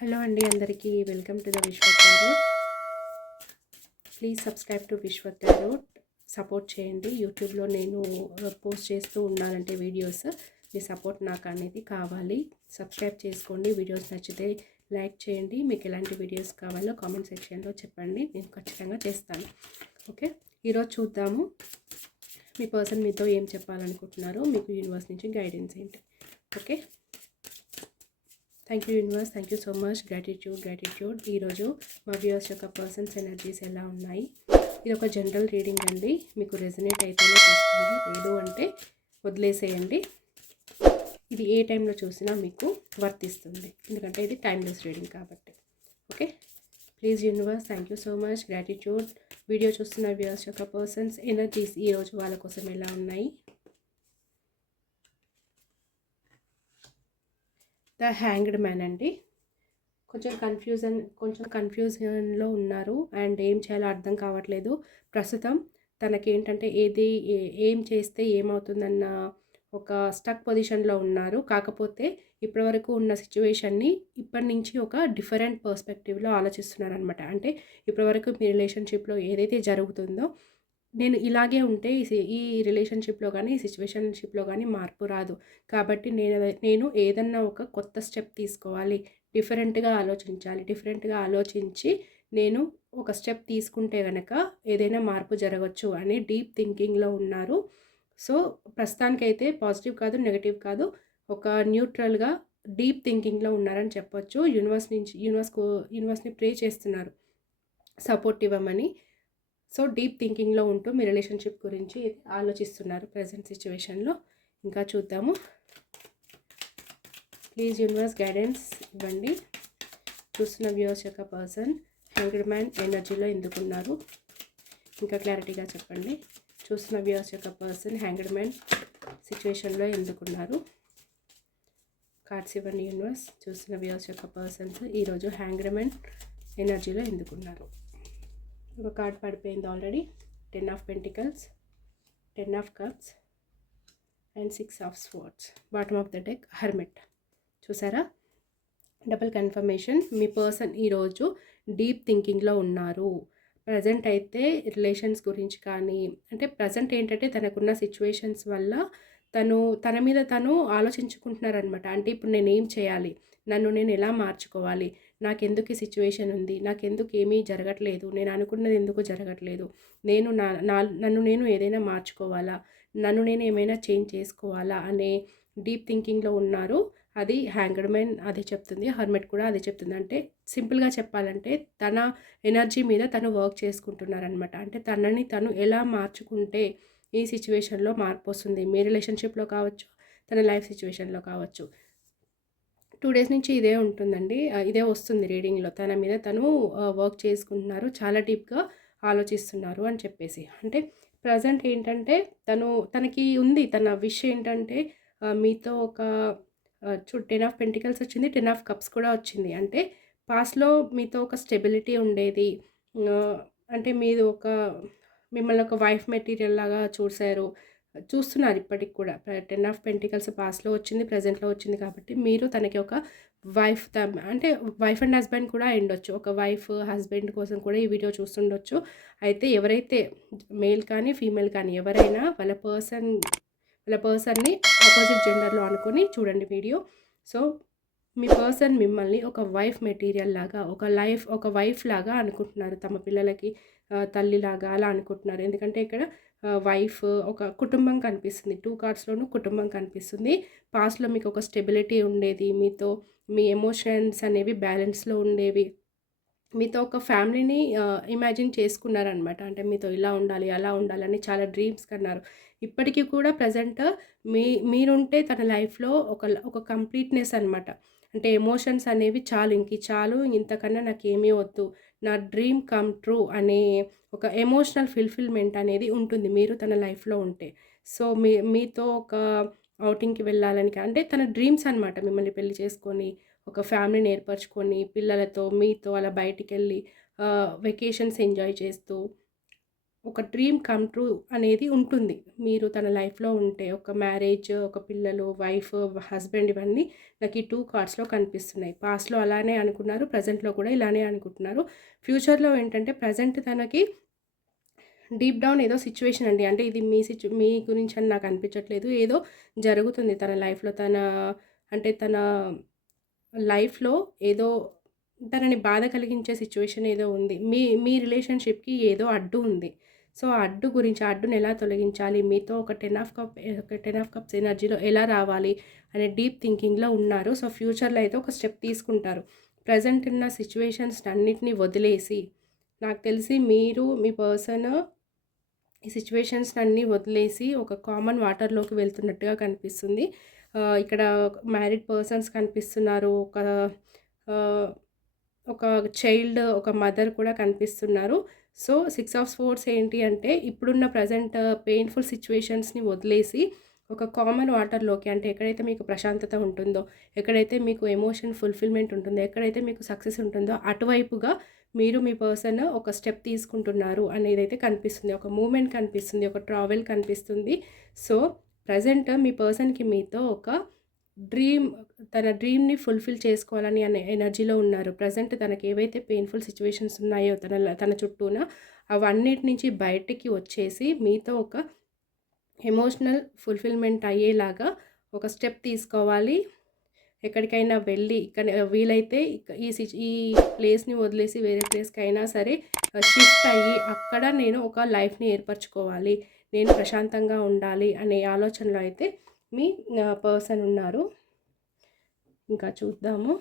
Hello అండి, అందరికీ welcome to the విశ్వ టారోట్. ప్లీజ్ సబ్స్క్రైబ్ టు విశ్వ టారోట్. సపోర్ట్ చేయండి. యూట్యూబ్లో నేను పోస్ట్ చేస్తూ ఉన్నానంటే వీడియోస్, మీ సపోర్ట్ నాకు అనేది కావాలి. సబ్స్క్రైబ్ చేసుకోండి. వీడియోస్ నచ్చితే లైక్ చేయండి. మీకు ఎలాంటి వీడియోస్ కావాలో కామెంట్ సెక్షన్లో చెప్పండి, నేను ఖచ్చితంగా చేస్తాను. ఓకే, ఈరోజు చూద్దాము మీ పర్సన్ మీతో ఏం చెప్పాలనుకుంటున్నారో, మీకు యూనివర్స్ నుంచి గైడెన్స్ ఏంటి. Okay, thank you universe, thank you so much. Gratitude. ఈరోజు మా వ్యూవర్స్ యొక్క పర్సన్స్ ఎనర్జీస్ ఎలా ఉన్నాయి. ఇది ఒక జనరల్ రీడింగ్ అండి. మీకు రెజనేట్ అయితేనే తీసుకోండి, లేదు అంటే వదిలేసేయండి. ఇది ఏ టైంలో చూసినా మీకు వర్తిస్తుంది, ఎందుకంటే ఇది టైమ్లెస్ రీడింగ్ కాబట్టి. Okay, please universe, thank you so much. Gratitude. Video చూస్తున్న వ్యూవర్స్ యొక్క పర్సన్స్ ఎనర్జీస్ ఈరోజు వాళ్ళ కోసం ఎలా ఉన్నాయి. ద హ్యాంగ్డ్ మ్యాన్ అండి. కొంచెం కన్ఫ్యూజన్లో ఉన్నారు అండ్ ఏం చేయాలో అర్థం కావట్లేదు. ప్రస్తుతం తనకేంటంటే ఏం చేస్తే ఏమవుతుందన్న ఒక స్టక్ పొజిషన్లో ఉన్నారు. కాకపోతే ఇప్పటివరకు ఉన్న సిచ్యువేషన్ని ఇప్పటి నుంచి ఒక డిఫరెంట్ పర్స్పెక్టివ్లో ఆలోచిస్తున్నారనమాట. అంటే ఇప్పటివరకు మీ రిలేషన్షిప్లో ఏదైతే జరుగుతుందో, నేను ఇలాగే ఉంటే ఈ రిలేషన్షిప్లో కానీ ఈ సిచ్యువేషన్షిప్లో కానీ మార్పు రాదు. కాబట్టి నేను ఏదన్నా ఒక కొత్త స్టెప్ తీసుకోవాలి, డిఫరెంట్గా ఆలోచించి నేను ఒక స్టెప్ తీసుకుంటే కనుక ఏదైనా మార్పు జరగవచ్చు అని డీప్ థింకింగ్లో ఉన్నారు. సో ప్రస్తుతానికైతే పాజిటివ్ కాదు, నెగటివ్ కాదు, ఒక న్యూట్రల్గా డీప్ థింకింగ్లో ఉన్నారని చెప్పొచ్చు. యూనివర్స్ని ప్రే చేస్తున్నారు సపోర్ట్ ఇవ్వమని. సో డీప్ థింకింగ్లో ఉంటూ మీ రిలేషన్షిప్ గురించి ఆలోచిస్తున్నారు ప్రజెంట్ సిచ్యువేషన్లో. ఇంకా చూద్దాము. ప్లీజ్ యూనివర్స్ గైడెన్స్ ఇవ్వండి. చూస్తున్న వ్యూవర్స్ యొక్క పర్సన్ హ్యాంగ్డ్ మ్యాన్ ఎనర్జీలో ఎందుకున్నారు, ఇంకా క్లారిటీగా చెప్పండి. చూస్తున్న వ్యూవర్స్ యొక్క పర్సన్ హ్యాంగ్డ్ మ్యాన్ సిచ్యువేషన్లో ఎందుకున్నారు. కార్డ్స్ ఇవ్వండి యూనివర్స్. చూస్తున్న వ్యూవర్స్ యొక్క పర్సన్స్ ఈరోజు హ్యాంగ్డ్ మ్యాన్ ఎనర్జీలో ఎందుకున్నారు. ఒక కార్డ్ పడిపోయింది already. 10 of pentacles, 10 of cups and 6 of swords. Bottom of the deck hermit. చూసారా, డబుల్ కన్ఫర్మేషన్. మీ పర్సన్ ఈరోజు డీప్ థింకింగ్లో ఉన్నారు. ప్రజెంట్ అయితే రిలేషన్స్ గురించి కానీ, అంటే ప్రజెంట్ ఏంటంటే తనకున్న సిచ్యువేషన్స్ వల్ల తన మీద తను ఆలోచించుకుంటున్నారనమాట. అంటే ఇప్పుడు నేను ఏం చేయాలి, నన్ను నేను ఎలా మార్చుకోవాలి, నాకెందుకు ఈ సిచ్యువేషన్ ఉంది, నాకెందుకు ఏమీ జరగట్లేదు, నేను అనుకున్నది ఎందుకు జరగట్లేదు, నన్ను నేను ఏదైనా మార్చుకోవాలా, నన్ను నేను ఏమైనా చేంజ్ చేసుకోవాలా అనే డీప్ థింకింగ్లో ఉన్నారు. అది హ్యాంగ్డ్ మ్యాన్ అదే చెప్తుంది, హర్మిట్ కూడా అదే చెప్తుంది. అంటే సింపుల్గా చెప్పాలంటే తన ఎనర్జీ మీద తను వర్క్ చేసుకుంటున్నారనమాట. అంటే తనని తను ఎలా మార్చుకుంటే ఈ సిచ్యువేషన్లో మార్పు వస్తుంది, మీ రిలేషన్షిప్లో కావచ్చు, తన లైఫ్ సిచ్యువేషన్లో కావచ్చు. 2 డేస్ నుంచి ఇదే ఉంటుందండి, ఇదే వస్తుంది రీడింగ్లో. తన మీద తను వర్క్ చేసుకుంటున్నారు, చాలా డీప్గా ఆలోచిస్తున్నారు అని చెప్పేసి. అంటే ప్రజెంట్ ఏంటంటే తనకి ఉంది, తన విష్ ఏంటంటే మీతో ఒక 10 ఆఫ్ పెంటికల్స్ వచ్చింది, 10 ఆఫ్ కప్స్ కూడా వచ్చింది. అంటే పాస్ట్లో మీతో ఒక స్టెబిలిటీ ఉండేది. అంటే మిమ్మల్ని ఒక వైఫ్ మెటీరియల్ లాగా చూస్తున్నారు ఇప్పటికి కూడా. 10 ఆఫ్ పెంటికల్స్ పాస్ట్లో వచ్చింది, ప్రజెంట్లో వచ్చింది. కాబట్టి మీరు తనకి ఒక అంటే వైఫ్ అండ్ హస్బెండ్ కూడా అయ్యుండొచ్చు. ఒక వైఫ్ హస్బెండ్ కోసం కూడా ఈ వీడియో చూస్తుండొచ్చు. అయితే ఎవరైతే మేల్ కానీ ఫీమేల్ కానీ ఎవరైనా వాళ్ళ పర్సన్ని ఆపోజిట్ జెండర్లో అనుకొని చూడండి వీడియో. సో మీ పర్సన్ మిమ్మల్ని ఒక వైఫ్ మెటీరియల్ లాగా, ఒక వైఫ్ లాగా అనుకుంటున్నారు. తమ పిల్లలకి తల్లిలాగా అలా అనుకుంటున్నారు. ఎందుకంటే ఇక్కడ వైఫ్, ఒక కుటుంబం కనిపిస్తుంది. 2 కార్డ్స్లోనూ కుటుంబం కనిపిస్తుంది. పాస్ట్లో మీకు ఒక స్టెబిలిటీ ఉండేది, మీ ఎమోషన్స్ అనేవి బ్యాలెన్స్లో ఉండేవి, మీతో ఒక ఫ్యామిలీని ఇమాజిన్ చేసుకున్నారనమాట. అంటే మీతో ఇలా ఉండాలి, అలా ఉండాలని చాలా డ్రీమ్స్ కన్నారు. ఇప్పటికీ కూడా ప్రజెంట్ మీరుంటే తన లైఫ్లో ఒక కంప్లీట్నెస్ అనమాట. అంటే ఎమోషన్స్ అనేవి చాలు, ఇంతకన్నా నాకేమీ వద్దు, నా డ్రీమ్ కమ్ ట్రూ అనే ఒక ఎమోషనల్ ఫుల్ఫిల్మెంట్ అనేది ఉంటుంది మీరు తన లైఫ్లో ఉంటే. సో మీతో ఒక ఔటింగ్కి వెళ్ళాలని, అంటే తన డ్రీమ్స్ అనమాట. మిమ్మల్ని పెళ్లి చేసుకొని ఒక ఫ్యామిలీని ఏర్పరచుకొని మీతో అలా బయటికి వెళ్ళి వెకేషన్స్ ఎంజాయ్ చేస్తూ ఒక డ్రీమ్ కమ్ ట్రూ అనేది ఉంటుంది. మీరు తన లైఫ్‌లో ఉంటే ఒక మ్యారేజ్, ఒక పిల్లలు, వైఫ్, హస్బెండ్ ఇవన్నీ నాకు ఈ 2 కార్డ్స్‌లో కనిపిస్తున్నాయి. పాస్ట్‌లో అలానే అనుకున్నారు. ప్రెజెంట్‌లో కూడా ఇలానే అనుకుంటున్నారు. ఫ్యూచర్‌లో ఏంటంటే ప్రెజెంట్ తనకి డీప్ డౌన్ ఏదో సిచ్యువేషన్ అండి. అంటే ఇది మీ గురించి అని నాకు అనిపించట్లేదు. ఏదో జరుగుతుంది తన లైఫ్‌లో. తన లైఫ్‌లో ఏదో తనని బాధ కలిగించే సిచ్యువేషన్ ఏదో ఉంది. మీ మీ రిలేషన్‌షిప్‌కి ఏదో అడ్డు ఉంది. సో, ఆ అడ్డు గురించి ఆ అడ్డుని ఎలా తొలగించాలి? మీతో ఒక 10 ఆఫ్ కప్స్ ఎనర్జీలో ఎలా రావాలి అనే డీప్ థింకింగ్‌లో ఉన్నారు. సో, ఫ్యూచర్‌లో అయితే ఒక స్టెప్ తీసుకుంటారు. ప్రెజెంట్ ఉన్న సిచ్యువేషన్స్ అన్నిటిని వదిలేసి నాకు తెలిసి మీరు మీ పర్సన్ ఈ సిచ్యువేషన్స్ అన్నీ వదిలేసి ఒక కామన్ వాటర్‌లోకి వెళ్తున్నట్టుగా కనిపిస్తుంది. ఇక్కడ మ్యారీడ్ పర్సన్స్ కనిపిస్తున్నారు. ఆహ్, ఒక చైల్డ్, ఒక మదర్ కూడా కనిపిస్తున్నారు. సో, 6 ఆఫ్ స్వోర్డ్స్ ఏంటి అంటే ఇప్పుడున్న ప్రెజెంట్ పెయిన్‌ఫుల్ సిచ్యువేషన్స్‌ని వదిలేసి ఒక కామన్ వాటర్‌లోకి, అంటే ఎక్కడైతే మీకు ప్రశాంతత ఉంటుందో, ఎక్కడైతే మీకు ఎమోషన్ ఫుల్‌ఫిల్‌మెంట్ ఉంటుందో, ఎక్కడైతే మీకు సక్సెస్ ఉంటుందో అటువైపుగా మీరు మీ పర్సన్ ఒక స్టెప్ తీసుకుంటున్నారు అనేదైతే కనిపిస్తుంది. ఒక మూవ్‌మెంట్ కనిపిస్తుంది. ఒక ట్రావెల్ కనిపిస్తుంది. సో, ప్రెజెంట్ మీ పర్సన్‌కి మీతో ఒక డ్రీమ్ తన డ్రీమ్‌ని ఫుల్‌ఫిల్ చేసుకోవాలని అనే ఎనర్జీలో ఉన్నారు. ప్రెజెంట్ తనకి ఏవైతే పెయిన్‌ఫుల్ సిచ్యువేషన్స్ ఉన్నాయో తన చుట్టూన అవన్నిటి నుంచి బయటికి వచ్చేసి మీతో ఒక ఎమోషనల్ ఫుల్‌ఫిల్‌మెంట్ అయ్యేలాగా ఒక స్టెప్ తీసుకోవాలి. ఎక్కడికైనా వెళ్ళి వీలైతే ఈ ప్లేస్‌ని వదిలేసి వేరే ప్లేస్‌కైనా సరే షిఫ్ట్ అయ్యి అక్కడ నేను ఒక లైఫ్‌ని ఏర్పరచుకోవాలి. నేను ప్రశాంతంగా ఉండాలి అనే ఆలోచనలో అయితే మీ పర్సన్ ఉన్నారు. ఇంకా చూద్దాము.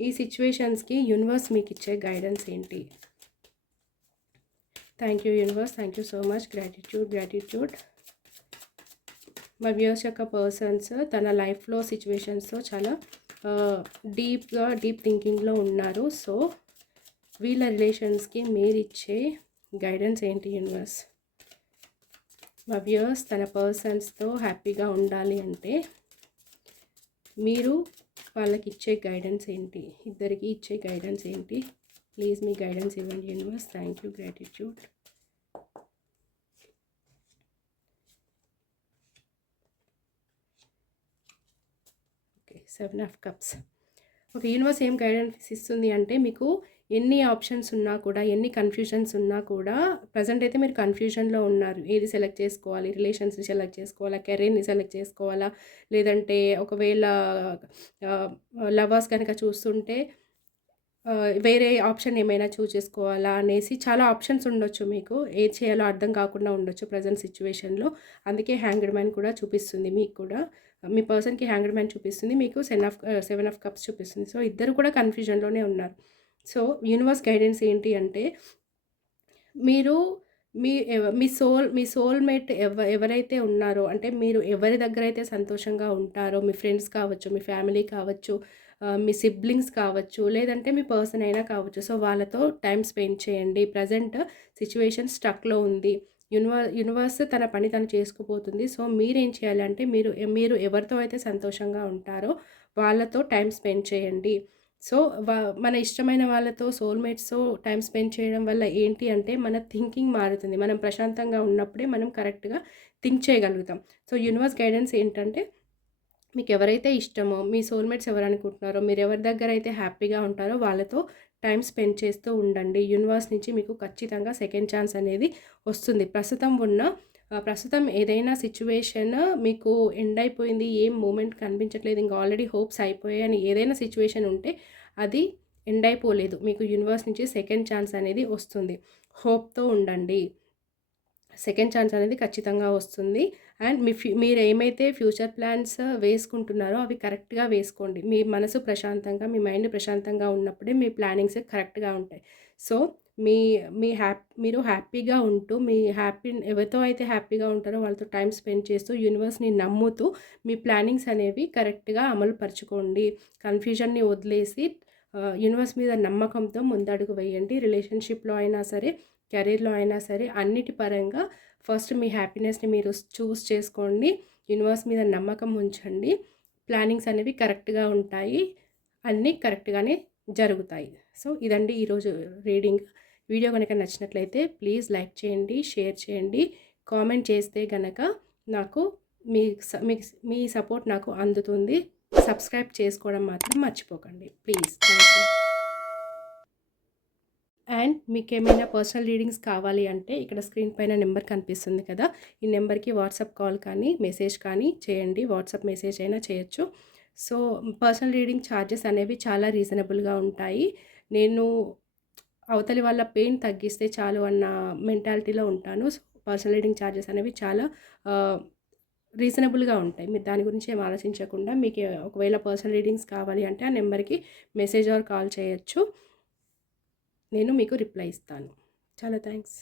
ఈ సిచ్యువేషన్స్‌కి యూనివర్స్ మీకిచ్చే గైడెన్స్ ఏంటి? Thank you universe. Thank you so much. Gratitude. మా వ్యూయర్స్ యొక్క పర్సన్స్ తన లైఫ్‌లో సిచ్యువేషన్స్‌తో చాలా డీప్ థింకింగ్‌లో ఉన్నారు. సో, వీళ్ళ రిలేషన్స్‌కి మీరిచ్చే గైడెన్స్ ఏంటి యూనివర్స్? మా వ్యూయర్స్ తన పర్సన్స్‌తో హ్యాపీగా ఉండాలి అంటే మీరు వాళ్ళకి ఇచ్చే గైడెన్స్ ఏంటి? ఇద్దరికి ఇచ్చే గైడెన్స్ ఏంటి? ప్లీజ్ మీ గైడెన్స్ ఇవ్వండి universe. Thank you. Gratitude. Okay, 7 of cups. Okay, universe ఏం గైడెన్స్ ఇస్తుంది అంటే మీకు ఎన్ని ఆప్షన్స్ ఉన్నా కూడా, ఎన్ని కన్ఫ్యూజన్స్ ఉన్నా కూడా ప్రజెంట్ అయితే మీరు కన్ఫ్యూజన్లో ఉన్నారు. ఏది సెలెక్ట్ చేసుకోవాలి? రిలేషన్స్‌ని సెలెక్ట్ చేసుకోవాలా? కెరీర్‌ని సెలెక్ట్ చేసుకోవాలా? లేదంటే ఒకవేళ లవర్స్ కనుక చూస్తుంటే వేరే ఆప్షన్ ఏమైనా చూజ్ చేసుకోవాలా అనేసి చాలా ఆప్షన్స్ ఉండొచ్చు మీకు. ఏది చేయాలో అర్థం కాకుండా ఉండొచ్చు ప్రెజెంట్ సిచ్యువేషన్‌లో. అందుకే హ్యాంగ్డ్ మ్యాన్ కూడా చూపిస్తుంది మీకు కూడా. మీ పర్సన్‌కి హ్యాంగ్డ్ మ్యాన్ చూపిస్తుంది. మీకు 7 ఆఫ్ కప్స్ చూపిస్తుంది. సో, ఇద్దరు కూడా కన్ఫ్యూజన్‌లోనే ఉన్నారు. సో, యూనివర్స్ గైడెన్స్ ఏంటి అంటే మీరు మీ సోల్‌మేట్ ఎవరైతే ఉన్నారో, అంటే మీరు ఎవరి దగ్గరైతే సంతోషంగా ఉంటారో, మీ ఫ్రెండ్స్ కావచ్చు, మీ ఫ్యామిలీ కావచ్చు, మీ సిబ్లింగ్స్ కావచ్చు, లేదంటే మీ పర్సన్ అయినా కావచ్చు. సో, వాళ్ళతో టైం స్పెండ్ చేయండి. ప్రజెంట్ సిచ్యువేషన్ స్ట్రక్‌లో ఉంది. యూనివర్స్ తన పని తను చేసుకుపోతుంది. సో, మీరేం చేయాలి అంటే మీరు ఎవరితో అయితే సంతోషంగా ఉంటారో వాళ్ళతో టైం స్పెండ్ చేయండి. సో, మన ఇష్టమైన వాళ్ళతో, సోల్‌మేట్స్‌తో టైం స్పెండ్ చేయడం వల్ల ఏంటి అంటే మన థింకింగ్ మారుతుంది. మనం ప్రశాంతంగా ఉన్నప్పుడే మనం కరెక్ట్‌గా థింక్ చేయగలుగుతాం. సో, యూనివర్స్ గైడెన్స్ ఏంటంటే మీకు ఎవరైతే ఇష్టమో, మీ సోల్‌మేట్స్ ఎవరనుకుంటున్నారో, మీరు ఎవరి దగ్గర అయితే హ్యాపీగా ఉంటారో వాళ్ళతో టైం స్పెండ్ చేస్తూ ఉండండి. యూనివర్స్ నుంచి మీకు ఖచ్చితంగా సెకండ్ ఛాన్స్ అనేది వస్తుంది. ప్రస్తుతం ఏదైనా సిచ్యువేషన్ మీకు ఎండ్ అయిపోయింది, ఏం మూమెంట్ కనిపించట్లేదు, ఇంకా ఆల్రెడీ హోప్స్ అయిపోయాయి అని ఏదైనా సిచ్యువేషన్ ఉంటే అది ఎండ్ అయిపోలేదు. మీకు యూనివర్స్ నుంచి సెకండ్ ఛాన్స్ అనేది వస్తుంది. హోప్‌తో ఉండండి. సెకండ్ ఛాన్స్ అనేది ఖచ్చితంగా వస్తుంది. అండ్ మీరు ఏమైతే ఫ్యూచర్ ప్లాన్స్ వేసుకుంటున్నారో అవి కరెక్ట్‌గా వేసుకోండి. మీ మనసు ప్రశాంతంగా, మీ మైండ్ ప్రశాంతంగా ఉన్నప్పుడే మీ ప్లానింగ్స్ కరెక్ట్‌గా ఉంటాయి. సో, మీ మీరు హ్యాపీగా ఉంటూ, ఎవరితో అయితే హ్యాపీగా ఉంటారో వాళ్ళతో టైం స్పెండ్ చేస్తూ, యూనివర్స్‌ని నమ్ముతూ మీ ప్లానింగ్స్ అనేవి కరెక్ట్‌గా అమలు పరుచుకోండి. కన్‌ఫ్యూజన్‌ని వదిలేసి యూనివర్స్ మీద నమ్మకంతో ముందడుగు వేయండి. రిలేషన్‌షిప్‌లో అయినా సరే, కెరీర్‌లో అయినా సరే అన్నిటి పరంగా ఫస్ట్ మీ హ్యాపీనెస్‌ని మీరు చూస్ చేసుకోండి. యూనివర్స్ మీద నమ్మకం ఉంచండి. ప్లానింగ్స్ అనేవి కరెక్ట్‌గా ఉంటాయి. అన్నీ కరెక్ట్‌గానే జరుగుతాయి. సో, ఇదండి ఈరోజు రీడింగ్. వీడియో కనుక నచ్చినట్లయితే ప్లీజ్ లైక్ చేయండి, షేర్ చేయండి, కామెంట్ చేస్తే కనుక నాకు మీ సపోర్ట్ నాకు అందుతుంది. సబ్స్క్రైబ్ చేసుకోవడం మాత్రం మర్చిపోకండి ప్లీజ్. Thank you. అండ్ మీకు ఏమైనా పర్సనల్ రీడింగ్స్ కావాలి అంటే ఇక్కడ స్క్రీన్ పైన నెంబర్ కనిపిస్తుంది కదా, ఈ నెంబర్కి వాట్సాప్ కాల్ కానీ మెసేజ్ కానీ చేయండి. వాట్సాప్ మెసేజ్ అయినా చేయొచ్చు. సో పర్సనల్ రీడింగ్ ఛార్జెస్ అనేవి చాలా రీజనబుల్గా ఉంటాయి. నేను అవతలి వాళ్ళ పెయిన్ తగ్గిస్తే చాలు అన్న మెంటాలిటీలో ఉంటాను. సో పర్సనల్ రీడింగ్ ఛార్జెస్ అనేవి చాలా రీజనబుల్గా ఉంటాయి. మీరు దాని గురించి ఏం ఆలోచించకుండా మీకు ఒకవేళ పర్సనల్ రీడింగ్స్ కావాలి అంటే ఆ నెంబర్కి మెసేజ్ ఆర్ కాల్ చేయొచ్చు. నేను మీకు రిప్లై ఇస్తాను. చాలా థ్యాంక్స్.